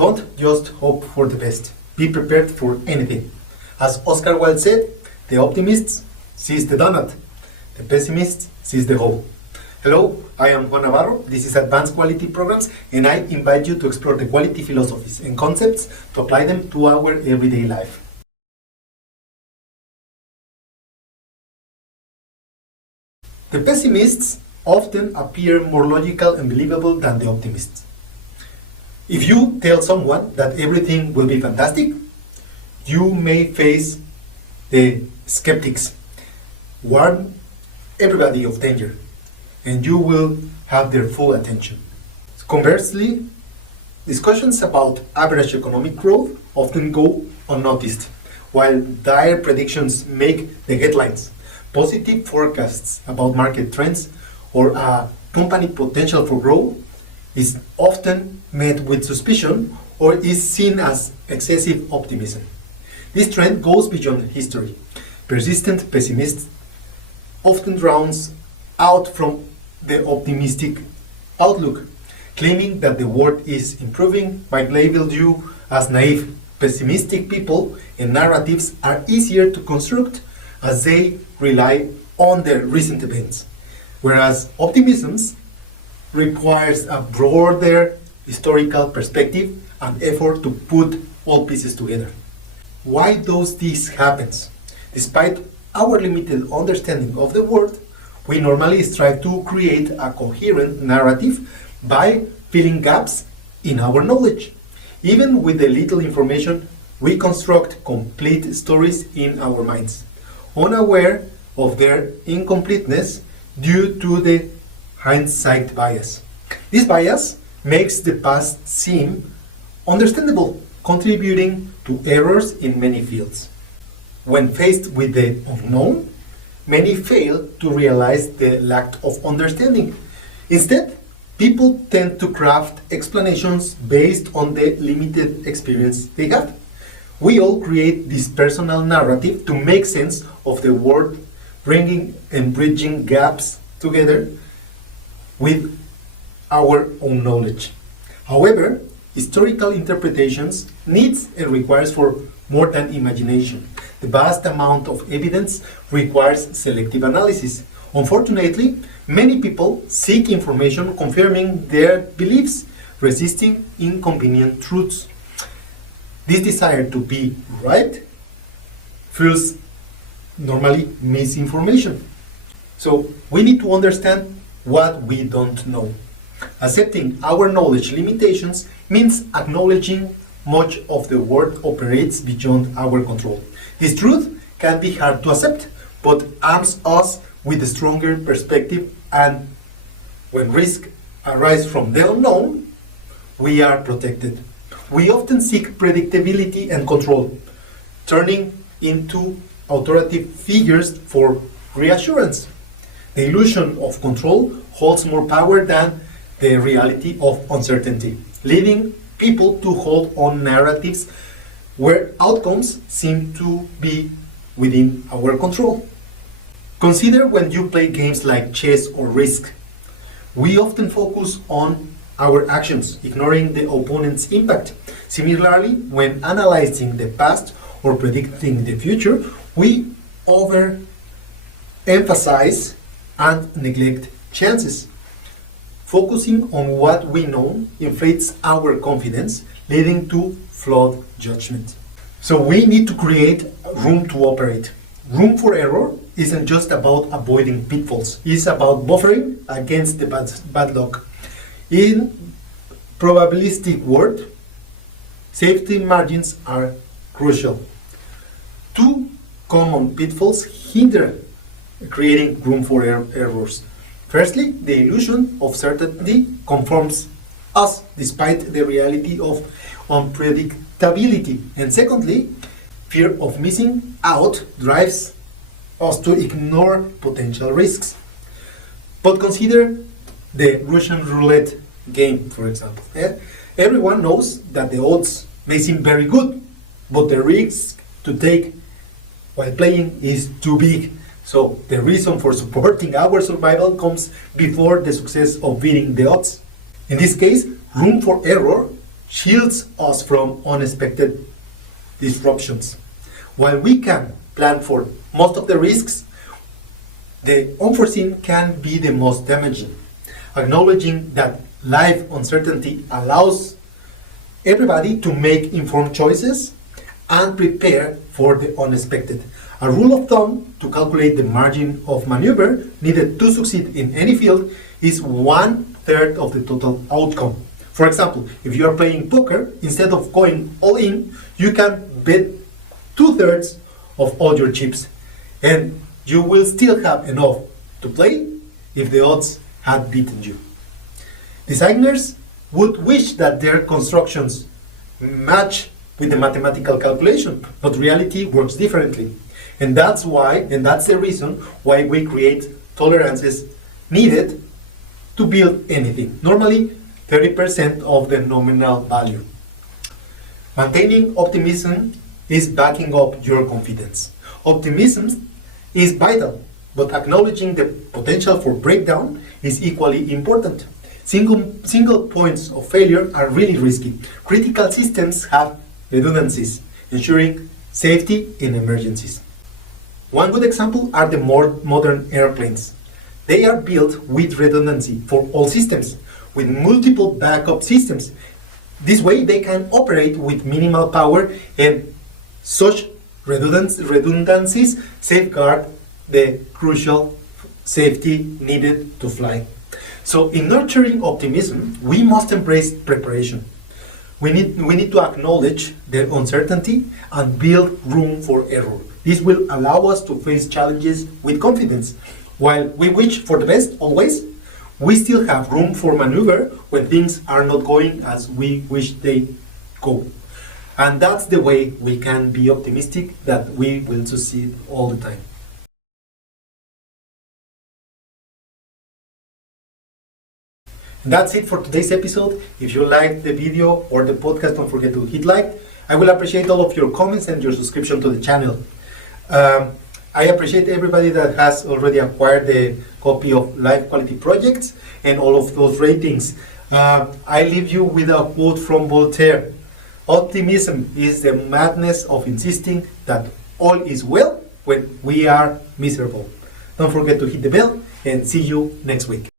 Don't just hope for the best. Be prepared for anything. As Oscar Wilde said, the optimist sees the donut, the pessimist sees the hole. Hello, I am Juan Navarro. This is Advanced Quality Programs, and I invite you to explore the quality philosophies and concepts to apply them to our everyday life. The pessimists often appear more logical and believable than the optimists. If you tell someone that everything will be fantastic, you may face the skeptics. Warn everybody of danger, and you will have their full attention. Conversely, discussions about average economic growth often go unnoticed, while dire predictions make the headlines. Positive forecasts about market trends or a company potential for growth is often met with suspicion or is seen as excessive optimism. This trend goes beyond history. Persistent pessimists often drowns out from the optimistic outlook, claiming that the world is improving might label you as naive. Pessimistic people and narratives are easier to construct as they rely on the recent events, whereas optimism requires a broader historical perspective and effort to put all pieces together. Why does this happen? Despite our limited understanding of the world, we normally strive to create a coherent narrative by filling gaps in our knowledge. Even with the little information, we construct complete stories in our minds, unaware of their incompleteness due to the hindsight bias. This bias makes the past seem understandable, contributing to errors in many fields. When faced with the unknown, many fail to realize the lack of understanding. Instead, people tend to craft explanations based on the limited experience they have. We all create this personal narrative to make sense of the world, bringing and bridging gaps together with our own knowledge. However, historical interpretations needs and requires for more than imagination. The vast amount of evidence requires selective analysis. Unfortunately, many people seek information confirming their beliefs, resisting inconvenient truths. This desire to be right fuels normally misinformation. So we need to understand what we don't know. Accepting our knowledge limitations means acknowledging much of the world operates beyond our control. This truth can be hard to accept, but arms us with a stronger perspective, and when risks arise from the unknown, we are protected. We often seek predictability and control, turning into authoritative figures for reassurance. The illusion of control holds more power than the reality of uncertainty, leading people to hold on narratives where outcomes seem to be within our control. Consider when you play games like chess or Risk. We often focus on our actions, ignoring the opponent's impact. Similarly, when analyzing the past or predicting the future, we overemphasize and neglect chances. Focusing on what we know inflates our confidence, leading to flawed judgment. So we need to create room to operate. Room for error isn't just about avoiding pitfalls. It's about buffering against the bad luck. In probabilistic world, safety margins are crucial. Two common pitfalls hinder creating room for errors. Firstly, the illusion of certainty conforms us despite the reality of unpredictability. And secondly, fear of missing out drives us to ignore potential risks. But consider the Russian roulette game, for example. Everyone knows that the odds may seem very good, but the risk to take while playing is too big. So the reason for supporting our survival comes before the success of beating the odds. In this case, room for error shields us from unexpected disruptions. While we can plan for most of the risks, the unforeseen can be the most damaging. Acknowledging that life uncertainty allows everybody to make informed choices and prepare for the unexpected. A rule of thumb to calculate the margin of maneuver needed to succeed in any field is 1/3 of the total outcome. For example, if you are playing poker, instead of going all in, you can bet 2/3 of all your chips, and you will still have enough to play if the odds had beaten you. Designers would wish that their constructions match with the mathematical calculation, but reality works differently. And that's the reason why we create tolerances needed to build anything. Normally, 30% of the nominal value. Maintaining optimism is backing up your confidence. Optimism is vital, but acknowledging the potential for breakdown is equally important. Single points of failure are really risky. Critical systems have redundancies, ensuring safety in emergencies. One good example are the more modern airplanes. They are built with redundancy for all systems, with multiple backup systems. This way they can operate with minimal power, and such redundancies safeguard the crucial safety needed to fly. So in nurturing optimism, we must embrace preparation. We need to acknowledge the uncertainty and build room for error. This will allow us to face challenges with confidence. While we wish for the best always, we still have room for maneuver when things are not going as we wish they go. And that's the way we can be optimistic that we will succeed all the time. And that's it for today's episode. If you liked the video or the podcast, don't forget to hit like. I will appreciate all of your comments and your subscription to the channel. I appreciate everybody that has already acquired the copy of Life Quality Projects and all of those ratings. I leave you with a quote from Voltaire. Optimism is the madness of insisting that all is well when we are miserable. Don't forget to hit the bell and see you next week.